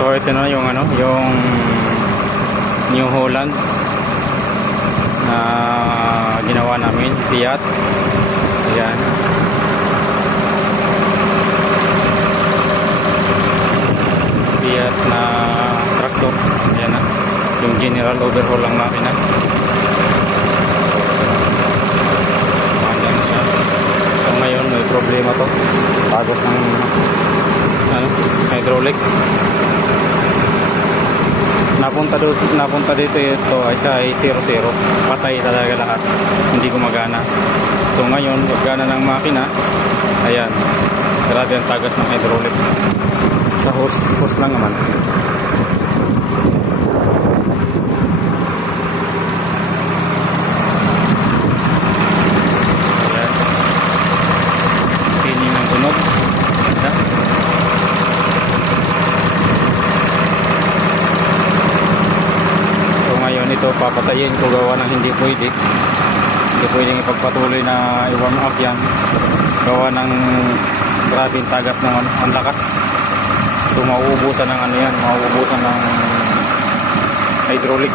So ito na yung yung New Holland na ginawa namin, Fiat. Ayan. Fiat na tractor. Ayan na. Yung general overhaul lang makina. Ayan na siya. So ngayon may problema to. Pagos ng hydraulic. Napunta dito ito ay sa 0-0. Patay talaga lahat. Hindi gumagana. So ngayon, gana ng makina. Ayan. Grabe ang tagas ng hydraulic. Sa hose lang naman. Ayan. Pining ng tunog. Ayan. Ngayon ito papatayin ko, gawa ng hindi pwedeng ipagpatuloy na i-warm up yan, gawa ng grabing tagas ng ang lakas. So mauubusan ng mauubusan ng hydraulic.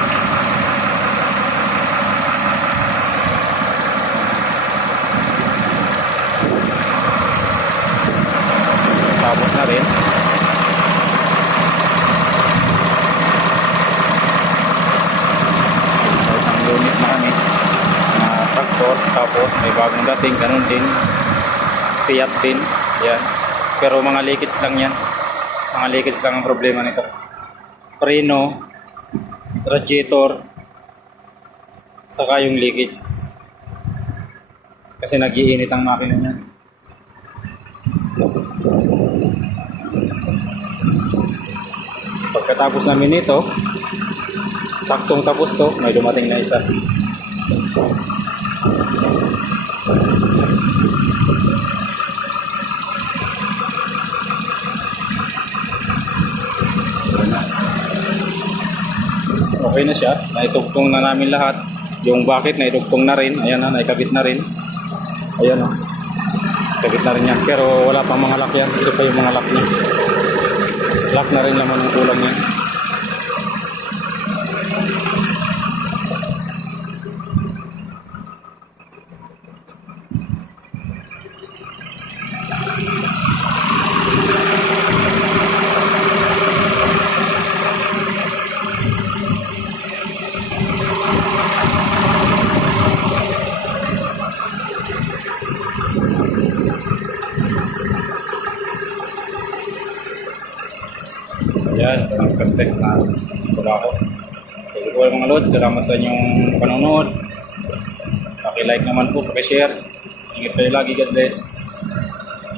Tapos na rin. Unit na kami na tractor, tapos may bagong dating, ganun din, Fiat din, yan. Pero mga leakage lang yan, mga leakage lang ang problema nito. Preno, radiator, saka yung leakage, kasi nag-iinit ang makina niya. Pagkatapos namin nito, saktong tapos to, may dumating na isa. Okay na siya, naitugtong na namin lahat. Yung bucket naitugtong na rin, ayan na, naikabit na rin. Ayan o, kabit na rin yan. Pero wala pang mga lock yan, ito pa yung mga lock niya. Lock na rin naman ang kulang niya. Ayan, sarang success na pula ko. So, ito mga lods, salamat sa inyong panonood. Paki-like naman po, paki-share. Ingat kayo lagi, God bless.